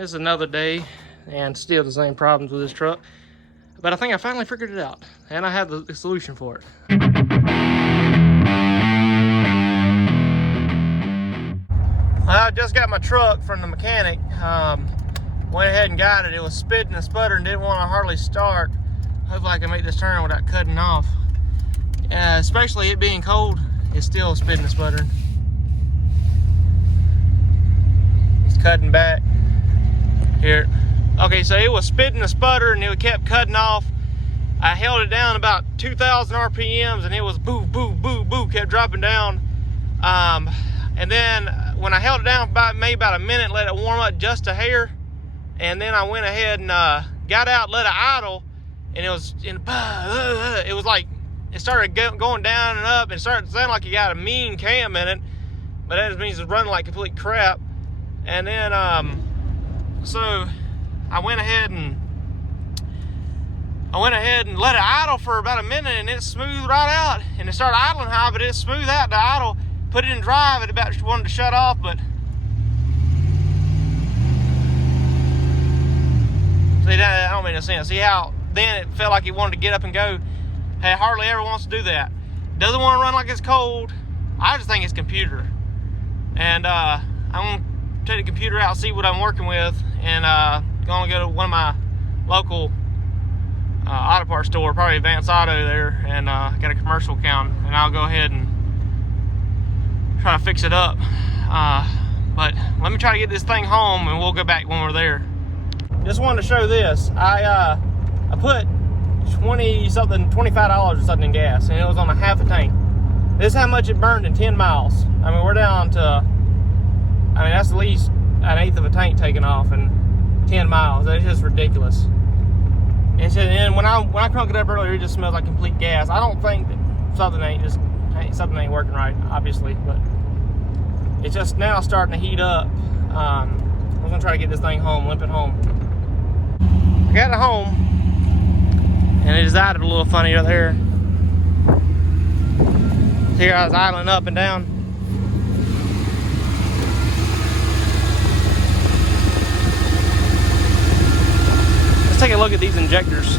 It's another day and still the same problems with this truck. But I think I finally figured it out and I have the solution for it. I just got my truck from the mechanic. Went ahead and got it. It was spitting and sputtering, didn't want to hardly start. Hopefully I can make this turn without cutting off. Especially it being cold, it's still spitting and sputtering. It's cutting back. Here. Okay, so it was spitting and sputtering and it kept cutting off. I held it down about 2,000 RPMs and it was boo, boo, boo, boo, kept dropping down. And then when I held it down for maybe about a minute, let it warm up just a hair. And then I went ahead and got out, let it idle, and it was like, it started going down and up, and it started to sound like it got a mean cam in it, but that just means it's running like complete crap. And then, so I went ahead and let it idle for about a minute, and it smoothed right out, and it started idling high, but it smoothed out the idle, put it in drive, it about wanted to shut off, but see, that don't make no sense. See how then it felt like it wanted to get up and go. Hey, hardly ever wants to do that. Doesn't want to run like it's cold. I just think it's computer. And I'm gonna take the computer out, see what I'm working with, and gonna go to one of my local auto parts store, probably Advanced Auto there, and got a commercial account, and I'll go ahead and try to fix it up. But let me try to get this thing home, and we'll go back when we're there. Just wanted to show this. I put $25 or something in gas, and it was on a half a tank. This is how much it burned in 10 miles. I mean, we're down to, I mean, that's at least an eighth of a tank taken off in 10 miles. That's just ridiculous. And when I cranked it up earlier, it just smells like complete gas. I don't think that something ain't working right, obviously, but it's just now starting to heat up. I'm gonna try to get this thing home, limp it home. I got it home, and it just idled a little funny right there. Here I was idling up and down. Let's take a look at these injectors.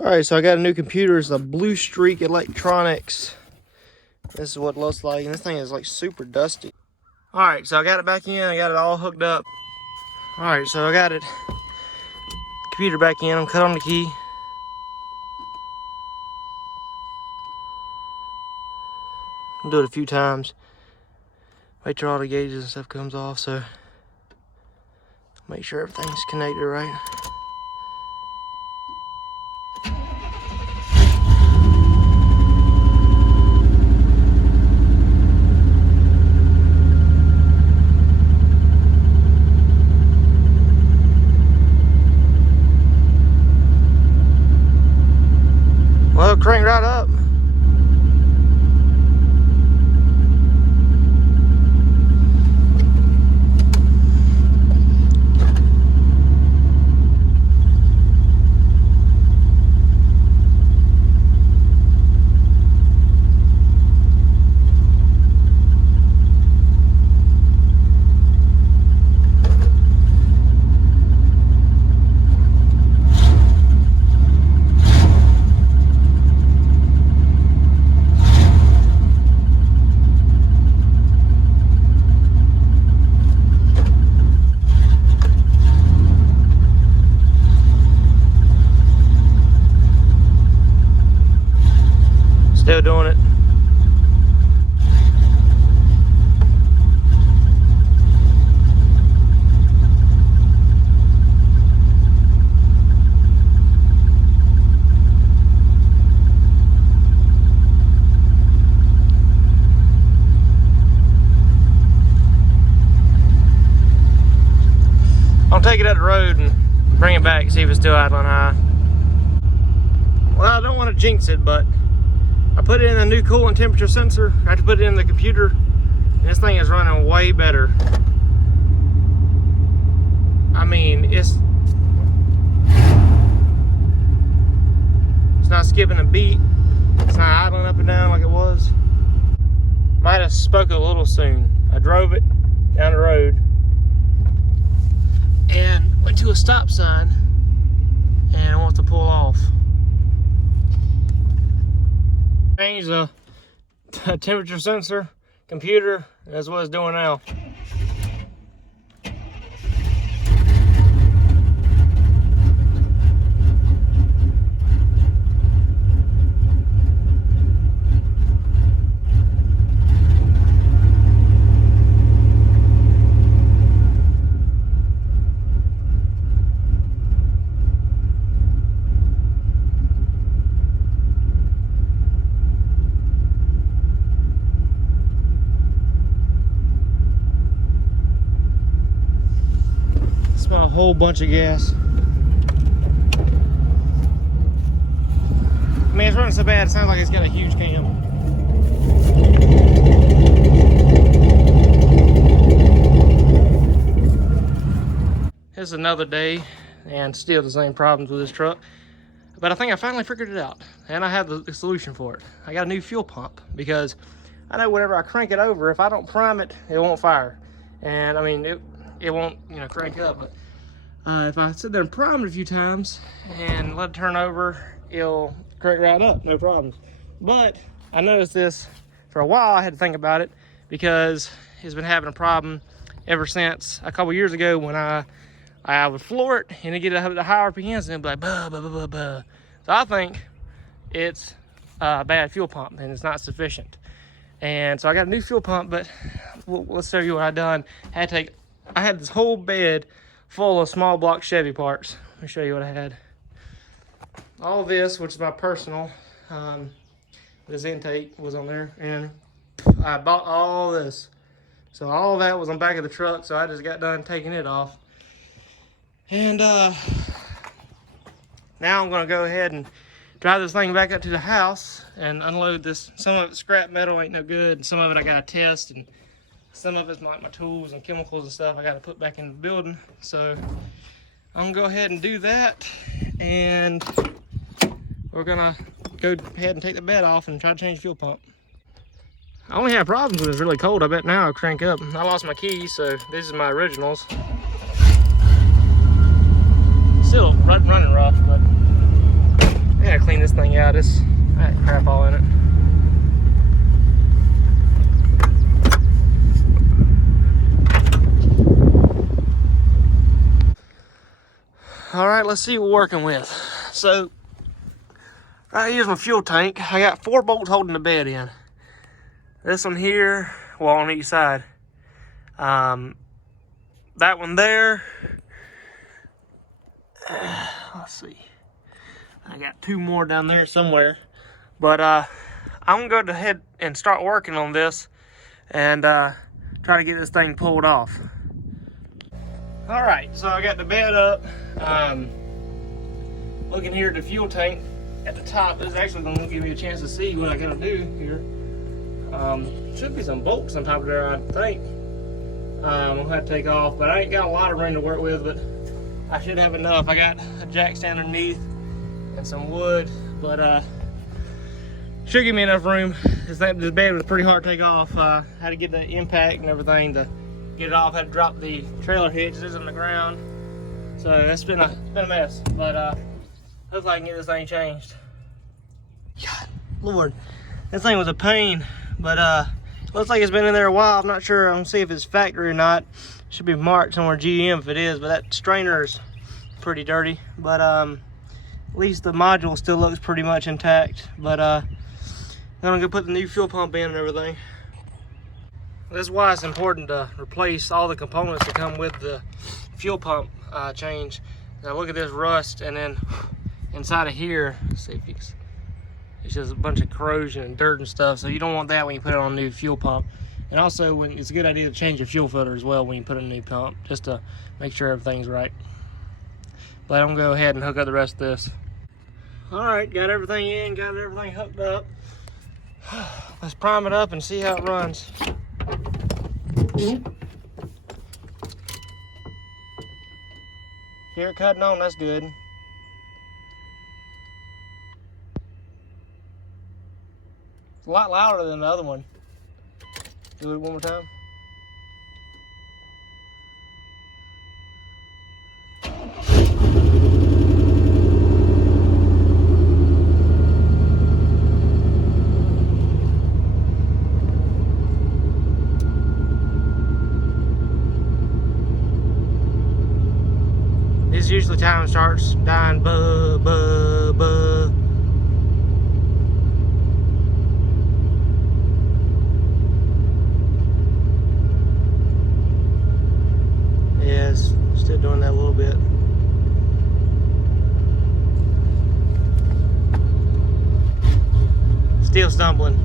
Alright, so I got a new computer. It's a Blue Streak Electronics. This is what it looks like, and this thing is like super dusty. Alright, so I got it back in, I got it all hooked up. Alright, so I got it, computer back in, I'm cut on the key. I'll do it a few times. Make sure all the gauges and stuff comes off, so make sure everything's connected right. Well, crank right up. Still doing it. I'll take it up the road and bring it back and see if it's still idling high. Well, I don't want to jinx it, but I put in a new coolant temperature sensor. I had to put it in the computer, and this thing is running way better. I mean, it's not skipping a beat. It's not spoke a little soon. I drove it down the road and went to a stop sign and it wants to pull off. Change the temperature sensor, computer, that's what it's doing now. Smell a whole bunch of gas. I mean, it's running so bad, it sounds like it's got a huge cam. This is another day, and still the same problems with this truck. But I think I finally figured it out, and I have the solution for it. I got a new fuel pump, because I know whenever I crank it over, if I don't prime it, it won't fire. And I mean, it won't, you know, crank up. But if I sit there and prime it a few times and let it turn over, it'll crank right up, no problems. But I noticed this for a while. I had to think about it because it's been having a problem ever since a couple years ago when I would floor it and it get the higher RPMs and it'd be like buh, buh, buh, buh, buh. So I think it's a bad fuel pump and it's not sufficient. And so I got a new fuel pump, but let's show you what I done. I had this whole bed full of small block Chevy parts. Let me show you what I had. All this, which is my personal, this intake was on there, and I bought all this. So all that was on the back of the truck, so I just got done taking it off. And now I'm gonna go ahead and drive this thing back up to the house and unload this. Some of it's scrap metal, ain't no good, and some of it I gotta test, and some of it's like my tools and chemicals and stuff I gotta put back in the building. So I'm gonna go ahead and do that, and we're gonna go ahead and take the bed off and try to change the fuel pump. I only have problems when it's really cold. I bet now I'll crank up. I lost my keys, so this is my originals. Still running rough, but I gotta clean this thing out. I had crap all in it. All right, let's see what we're working with. So, right here's my fuel tank. I got 4 bolts holding the bed in. This one here, well, on each side. That one there. Let's see. I got 2 more down there somewhere. But I'm gonna go ahead and start working on this and try to get this thing pulled off. All right, so I got the bed up. Looking here at the fuel tank at the top. This is actually gonna give me a chance to see what I gotta do here. Should be some bolts on top of there, I think. I'm gonna have to take off, but I ain't got a lot of room to work with, but I should have enough. I got a jack stand underneath and some wood, but should give me enough room. This bed was pretty hard to take off. Had to get the impact and everything to get it off. Had to drop the trailer hitches on the ground. So it's been a mess, but hopefully I can get this thing changed. God, Lord, this thing was a pain, but looks like it's been in there a while. I'm not sure. I'm gonna see if it's factory or not. Should be marked somewhere GM if it is, but that strainer is pretty dirty. But at least the module still looks pretty much intact. But I'm gonna go put the new fuel pump in and everything. This is why it's important to replace all the components that come with the fuel pump change. Now look at this rust, and then inside of here, let's see if it's just a bunch of corrosion and dirt and stuff. So you don't want that when you put it on a new fuel pump. And also, it's a good idea to change your fuel filter as well when you put in a new pump, just to make sure everything's right. But I'm gonna go ahead and hook up the rest of this. All right, got everything in, got everything hooked up. Let's prime it up and see how it runs. Hear it cutting on, that's good. It's a lot louder than the other one. Do it one more time. This usually time starts dying, buh, buh, buh. Yeah, it's still doing that a little bit. Still stumbling.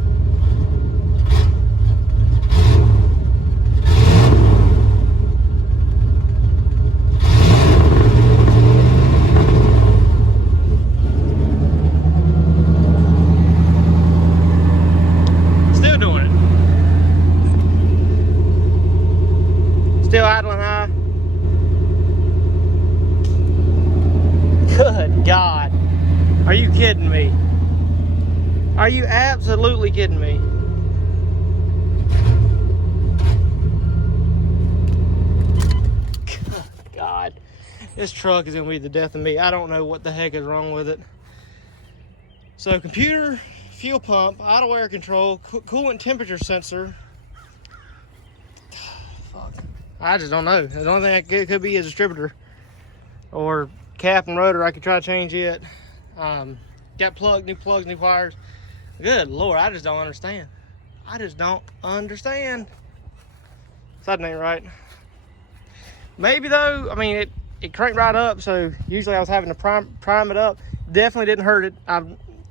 Still doing it. Still idling high. Good God. Are you kidding me? Are you absolutely kidding me? God. This truck is gonna be the death of me. I don't know what the heck is wrong with it. So computer, fuel pump, idle air control, coolant temperature sensor. Fuck. I just don't know. The only thing it could be is a distributor or cap and rotor. I could try to change it. Got new plugs, new wires. Good Lord, I just don't understand. I just don't understand. Something ain't right. Maybe though, I mean, it cranked right up, so usually I was having to prime it up. Definitely didn't hurt it.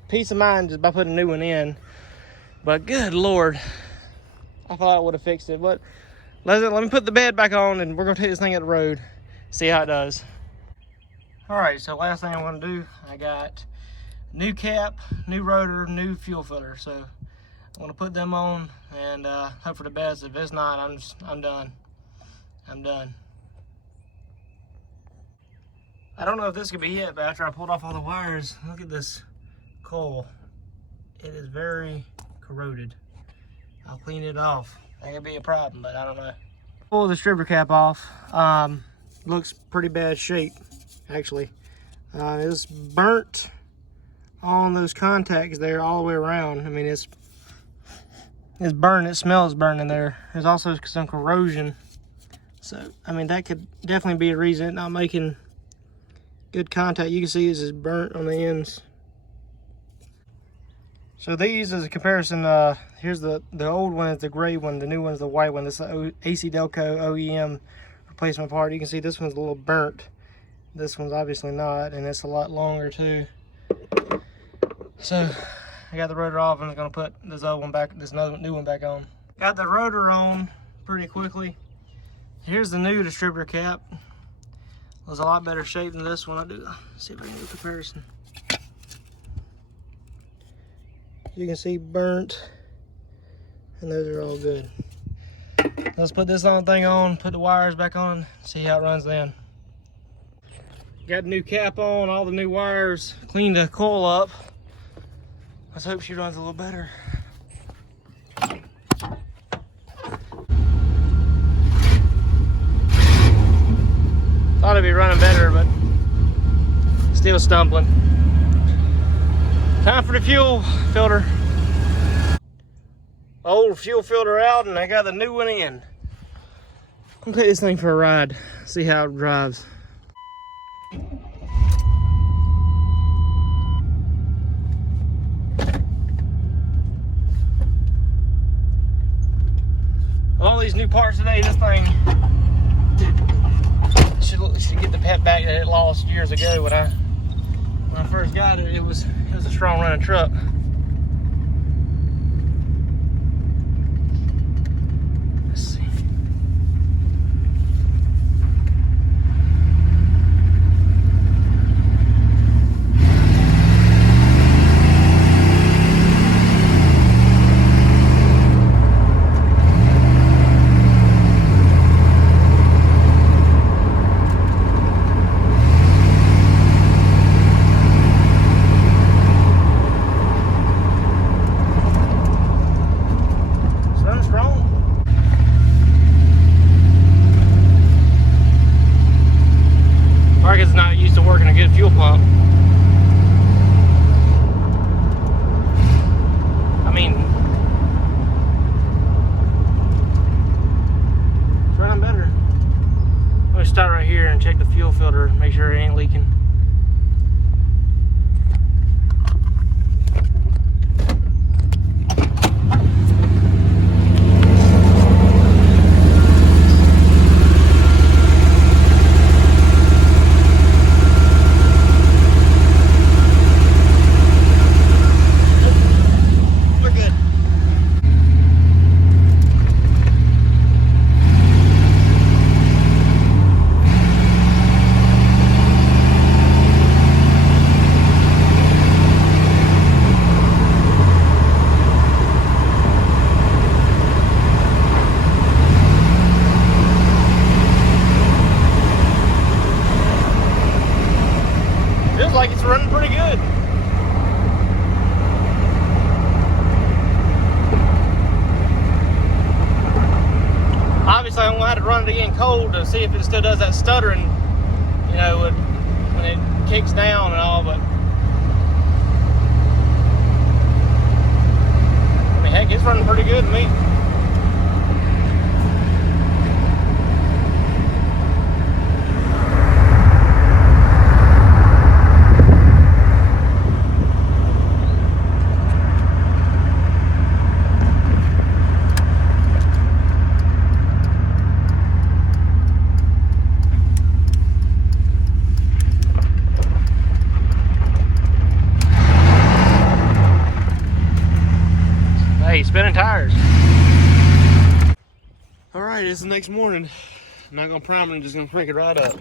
Peace of mind just by putting a new one in. But good Lord, I thought I would have fixed it. But let me put the bed back on and we're gonna take this thing at the road, see how it does. All right, so last thing I want to do, I got new cap, new rotor, new fuel filter. So I want to put them on and hope for the best. If it's not, I'm done. I'm done. I don't know if this could be it, but after I pulled off all the wires, look at this coil. It is very corroded. I'll clean it off. That could be a problem, but I don't know. Pull the distributor cap off. Looks pretty bad shape, actually. It's burnt on those contacts there all the way around. I mean, it's burned. It smells burnt in there. There's also some corrosion. So, I mean, that could definitely be a reason it's not making good contact. You can see it's burnt on the ends. So these, as a comparison, here's the old one is the gray one, the new one is the white one. This is the AC Delco OEM replacement part. You can see this one's a little burnt. This one's obviously not, and it's a lot longer too. So I got the rotor off and I'm gonna put this other one back, this new one back on. Got the rotor on pretty quickly. Here's the new distributor cap. It was a lot better shape than this one. See if I can do a comparison. You can see burnt, and those are all good. Let's put this thing on, put the wires back on, see how it runs then. Got the new cap on, all the new wires, cleaned the coil up. Let's hope she runs a little better. Thought it'd be running better, but still stumbling. Time for the fuel filter. Old fuel filter out, and I got the new one in. I'm gonna take this thing for a ride, see how it drives. All these new parts today, this thing should get the pep back that it lost years ago. When I first got it, it was a strong running truck. Let's see. filter, make sure it ain't leaking. Feels like it's running pretty good. Obviously, I'm gonna have to run it again cold to see if it still does that stuttering, you know, when it kicks down and all. But I mean, heck, it's running pretty good to me. Hey, spinning tires. All right, it's the next morning. I'm not gonna prime it, I'm just gonna crank it right up.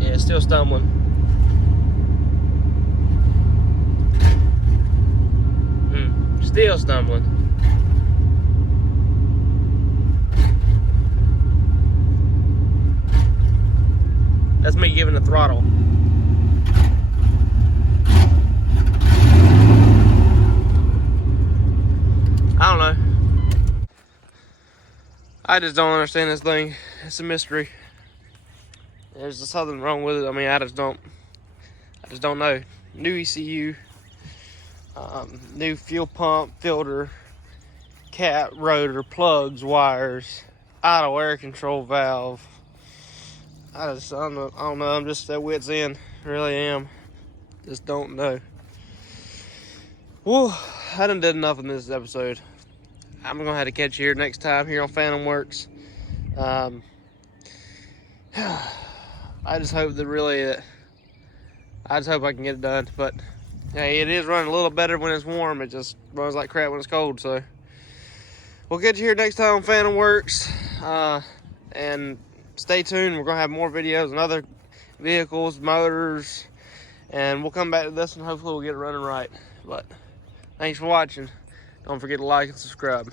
Yeah, it's still stumbling. Still stumbling. That's me giving the throttle. I don't know. I just don't understand this thing. It's a mystery. There's just something wrong with it. I mean, I just don't know. New ECU, new fuel pump, filter, cat, rotor, plugs, wires, idle air control valve. I don't know. I'm just at wit's end. Really am. Just don't know. Whoa, I done did enough in this episode. I'm gonna have to catch you here next time here on Phantom Works. I just hope that I just hope I can get it done. But hey, it is running a little better when it's warm. It just runs like crap when it's cold. So we'll get you here next time on Phantom Works. And stay tuned. We're gonna have more videos on other vehicles, motors, and we'll come back to this and hopefully we'll get it running right. But thanks for watching. Don't forget to like and subscribe.